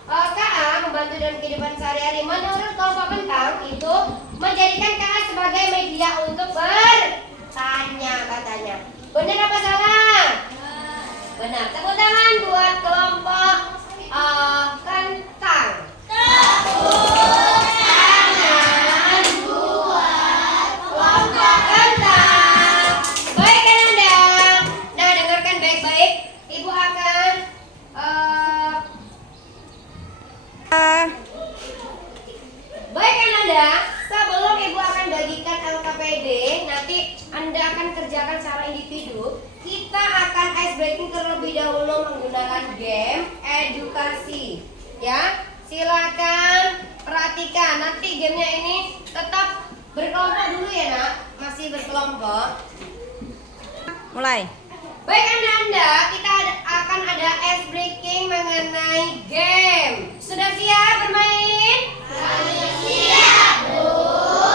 KA membantu dalam kehidupan sehari-hari? Menurut kelompok kentang itu menjadikan KA sebagai media untuk bertanya katanya. Benar apa salah? Benar. Tepuk tangan buat kelompok kentang. Tepuk tangan buat kelompok kentang. Baik Ananda. Nah, dengarkan baik-baik. Ibu akan baik Ananda. Sebelum Ibu akan bagikan LKPD, nanti Anda akan kerjakan secara individu. Kita akan ice breaking terlebih dahulu menggunakan game edukasi. Ya, silakan perhatikan. Nanti gamenya ini tetap berkelompok dulu ya, Nak. Masih berkelompok. Mulai. Baik Anda, kita akan ada ice breaking mengenai game. Sudah siap bermain? Siap, Bu.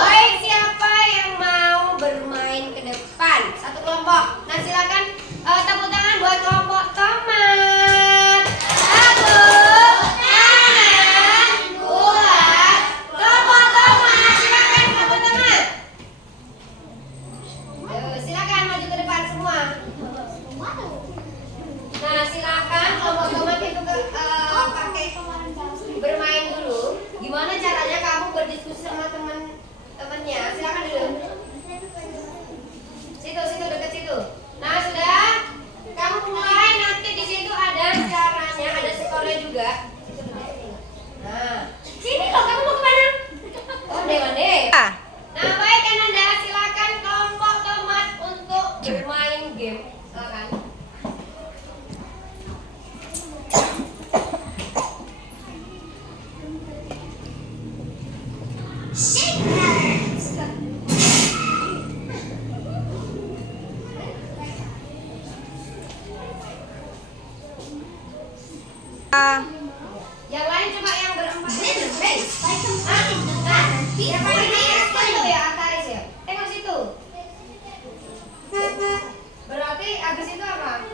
Baik, siapa yang mau bermain ke depan? Satu kelompok. Nah, silakan tepuk tangan buat kelompok tomat. Tepuk tangan buat kelompok tomat. Silakan kelompok tomat. Silakan maju ke depan semua. Nah, silakan kelompok tomat itu pakai bermain dulu. Gimana caranya kamu berdiskusi sama teman-temannya? Silakan dulu. Situ dekat situ. Nah, sudah. Kamu mulai, nanti di situ ada caranya, ada skornya juga. Nah, sini loh, kamu mau kemana? Oh, Dewa. Nah, baik Ananda, silakan kelompok tomat untuk bermain game. Silakan. Yang lain coba yang berempat. Nah, yang paling itu ya Antaris ya. Tengok situ. Berarti abis itu apa?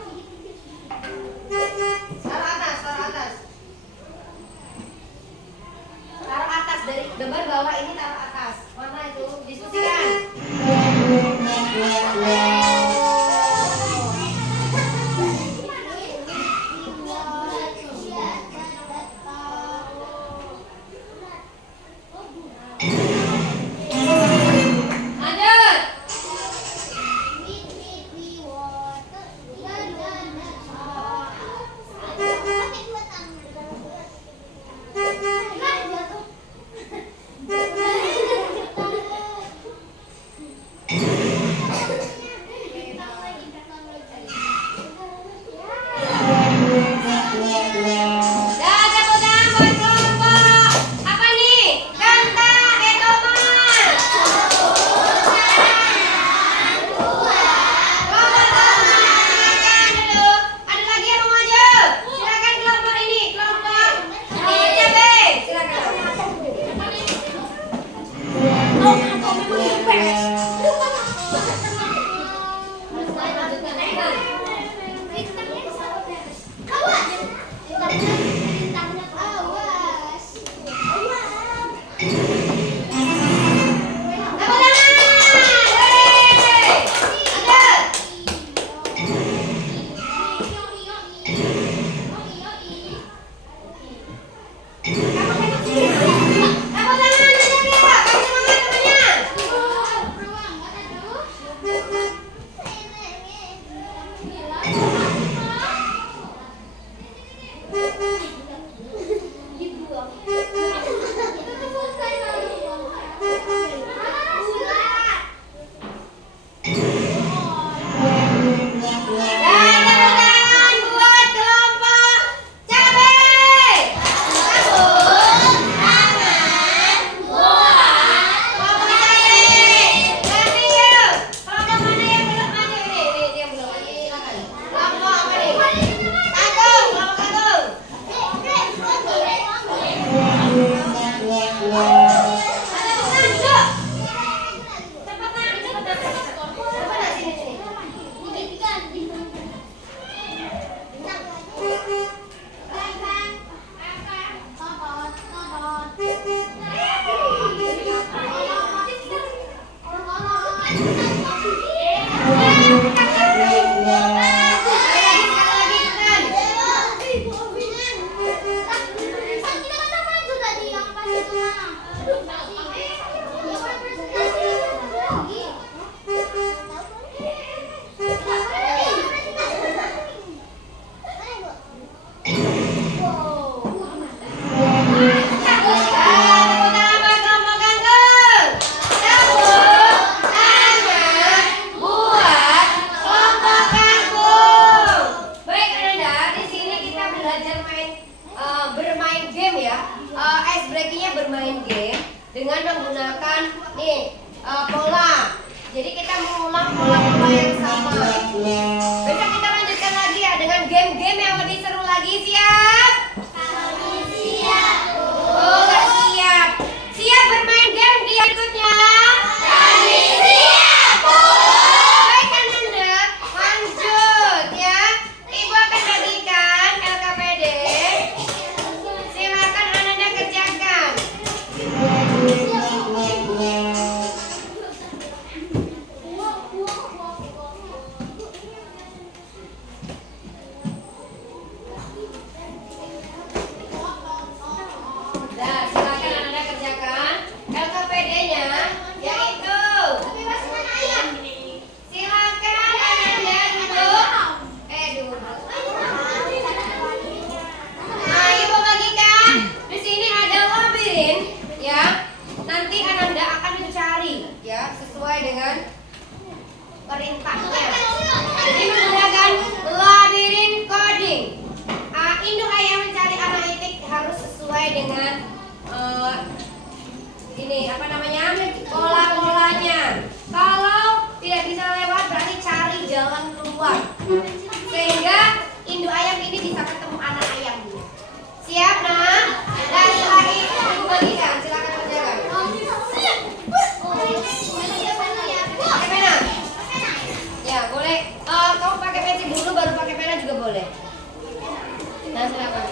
Taruh atas. Taruh atas dari gambar bawah ini, taruh atas. Mana itu? Diskusikan. Bermain game ya, ice breakingnya bermain game dengan menggunakan nih pola. Jadi kita mengulang pola-pola yang sama. Besok kita lanjutkan lagi ya dengan game-game yang lebih seru lagi. Siap? Siap. Oh, nggak siap. Siap bermain game di berikutnya? Kami siap. Baik Ananda, lanjut ya. Ibu akan bagikan LKPD. Silakan Ananda kerjakan. Nah, silakan Ananda kerjakan. LKPD-nya yaitu silakan Ananda duduk. Duduk. Nah, ibu bagikan. Di sini ada labirin, ya. Nanti Ananda akan mencari, ya, sesuai dengan perintahnya. Jadi menggunakan labirin coding. Induk ayam mencari anak itik harus sesuai dengan ini apa namanya pola-polanya. Kalau tidak bisa lewat berarti cari jalan keluar sehingga induk ayam ini bisa ketemu anak ayam. Siap nak? Dan setelah itu ibu bagikan, silakan kerjakan. Pakai pena? Ya boleh. Kamu pakai pensil dulu baru pakai pena juga boleh. Nah silakan.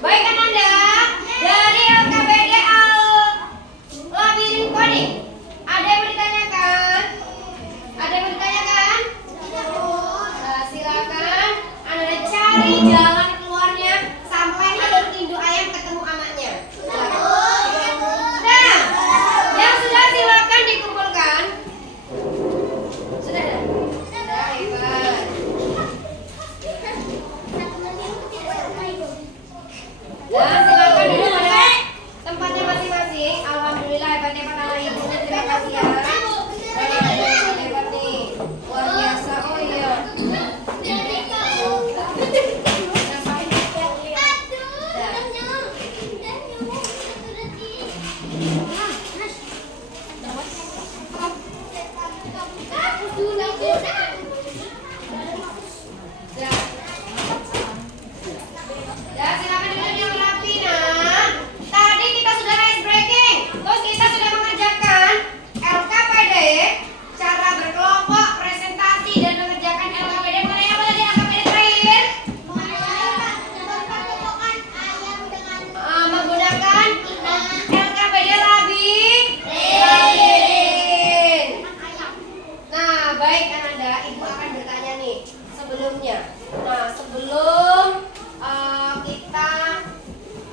Baik Ananda, dari LKPD labirin coding. Ada yang mau ditanyakan? Ada yang mau ditanyakan? Nah, silakan Ananda cari jalan keluarnya sampai induk ayam ketemu anaknya. Nah, yang sudah silakan dikumpulkan. Sudah? Sudah, hebat. Dan silakan duduk pada tempatnya masing-masing. Alhamdulillah hebat-hebat anak ibunya. Terima kasih ya. Hebat nih, luar biasa. Oh iya. Ya, silakan duduk yang rapi nah. Tadi kita sudah ice breaking. Terus kita sudah mengerjakan LKPD, cara berkelompok, presentasi dan mengerjakan LKPD. Mengenai apa tadi LKPD terakhir? Menggunakan LKPD labirin. Nah, baik Ananda, ibu akan bertanya nih sebelumnya. Nah, sebelum kita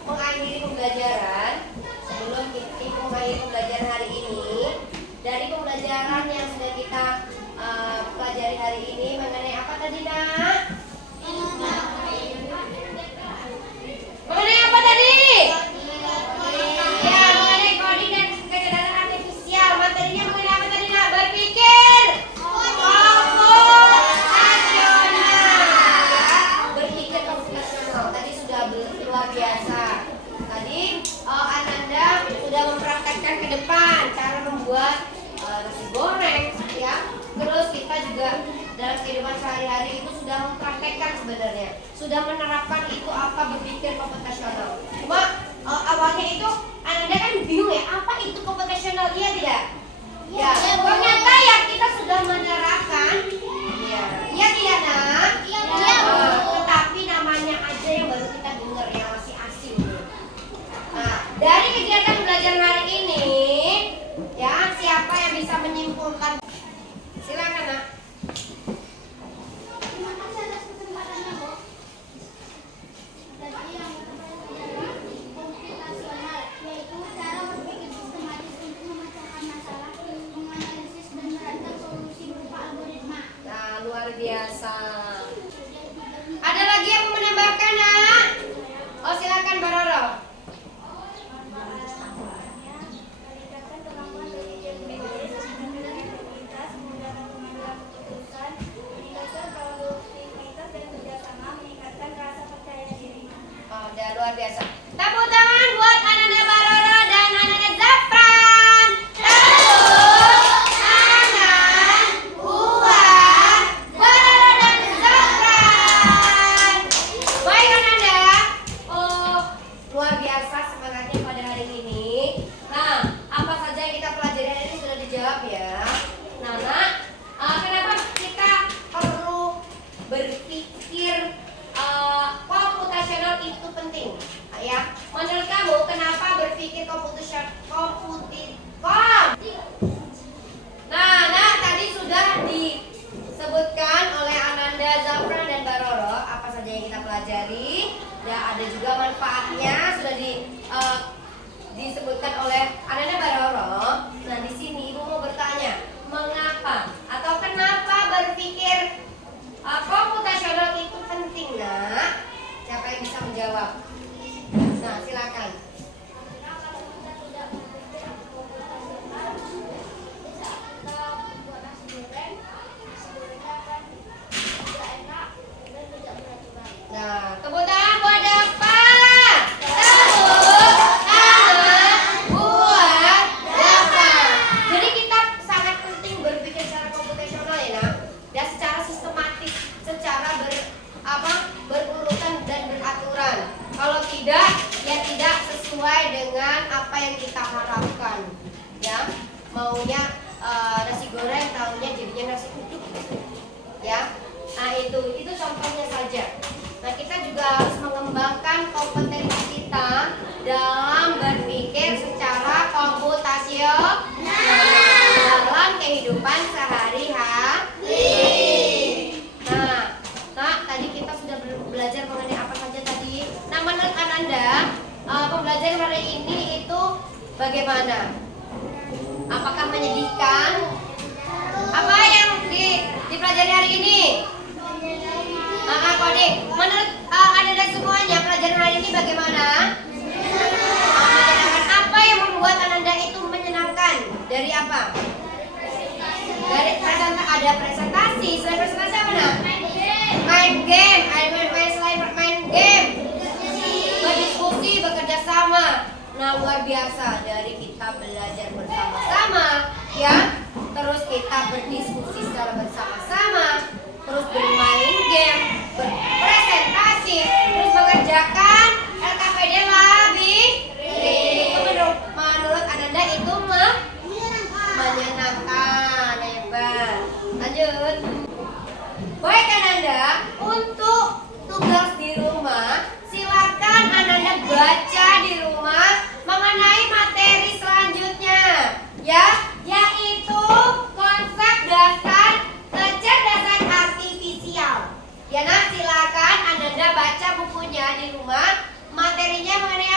mengakhiri pembelajaran, hari ini, dari pembelajaran yang sudah kita pelajari hari ini mengenai apa tadi nak? Mengenai apa tadi? Ya, mengenai coding dan kecerdasan artifisial. Materinya mengenai apa tadi nak? Berpikir komputasional, ya. Berpikir komputasional. Tadi sudah luar biasa. Tadi Ananda sudah mempraktekkan ke depan cara membuat nasi goreng, ya. Terus kita juga dalam kehidupan sehari-hari itu sudah mempraktekkan sebenarnya. sudah menerapkan itu apa berpikir komputasional. Cuma awalnya itu Ananda kan bingung ya, apa itu komputasional, iya tidak? Ya, ternyata ya kita sudah menerapkan. Ya, iya tidak nak? Iya, Tetapi namanya aja yang baru kita dengar, yang masih asing. Nah, dari kegiatan belajar hari ini, ya siapa yang bisa menyimpulkan? Silakan nak. Terima kasih atas kesempatannya, Bu. Tadi yang kita pelajari komputasional, yaitu cara berpikir sistematis untuk memecahkan masalah, menganalisis dan merancang solusi berupa algoritma. Nah, luar biasa. Ada lagi yang mau menambahkan nak? Oh silakan Baroro. Meningkatkan kemampuan berpikir kritis, integritas, mudah mengambil keputusan, meningkatkan produktivitas dan kerjasama, meningkatkan rasa percaya diri. Oh, udah luar biasa. Tepuk tangan buat Ananda Baroro dan Ananda Zafran. Tepuk tangan buat Baroro dan Zafran. Baik Ananda. Oh, luar biasa semangatnya pada hari ini. Nah, apa saja yang kita pelajari hari ini sudah dijawab ya. Nana, kenapa kita perlu berpikir komputasional itu penting? Ya, menurut kamu kenapa berpikir Nah, tadi sudah disebutkan oleh Ananda, Zafran dan Baroro apa saja yang kita pelajari. Ya, ada juga manfaatnya sudah disebutkan oleh Ananda Baroro. Nah, di sini Ibu mau bertanya, mengapa atau kenapa berpikir komputasional itu penting, nak? Siapa yang bisa menjawab? Nah, silakan. Karena kalau kita tidak berpikir komputasional, saat kita membuat nasi gorengnya akan tidak enak dan tidak beraturan. Nah, tepuk tangan buat Dava. Tepuk tangan buat Dava. Jadi kita sangat penting berpikir secara komputasional ya, nak. Dan secara sistematis, secara berurutan dan beraturan. Kalau tidak, ya tidak sesuai dengan apa yang kita harapkan. Ya, maunya nasi goreng, tahunya jadinya nasi uduk. Ya, nah itu contohnya saja. Nah, kita juga harus mengembangkan kompetensi kita dalam berpikir secara komputasional dalam kehidupan sehari-hari. Nah, tadi kita sudah belajar mengenai apa saja tadi. Nah, menurut Ananda, pembelajaran hari ini itu bagaimana? Apakah menyedihkan? Apa yang dipelajari hari ini? Kodik. Menurut Ananda semuanya, pelajaran hari ini bagaimana? Menyenangkan. Apa yang membuat Ananda itu menyenangkan? Dari apa? Dari ada presentasi. Selain presentasi apa nak? Main game. Selain main game, berdiskusi, bekerja sama. Nah, luar biasa. Dari kita belajar bersama-sama, ya. Terus kita berdiskusi secara bersama-sama, terus bermain game, berpresentasi, terus mengerjakan LKPD lebih. Menurut Ananda itu menyenangkan. Hebat. Lanjut. Baik Ananda, untuk tugas di rumah, silakan Ananda baca di rumah mengenai materi selanjutnya, ya, yaitu konsep dasar kecerdasan artifisial. Ya nak, silakan Ananda baca bukunya di rumah. Materinya mengenai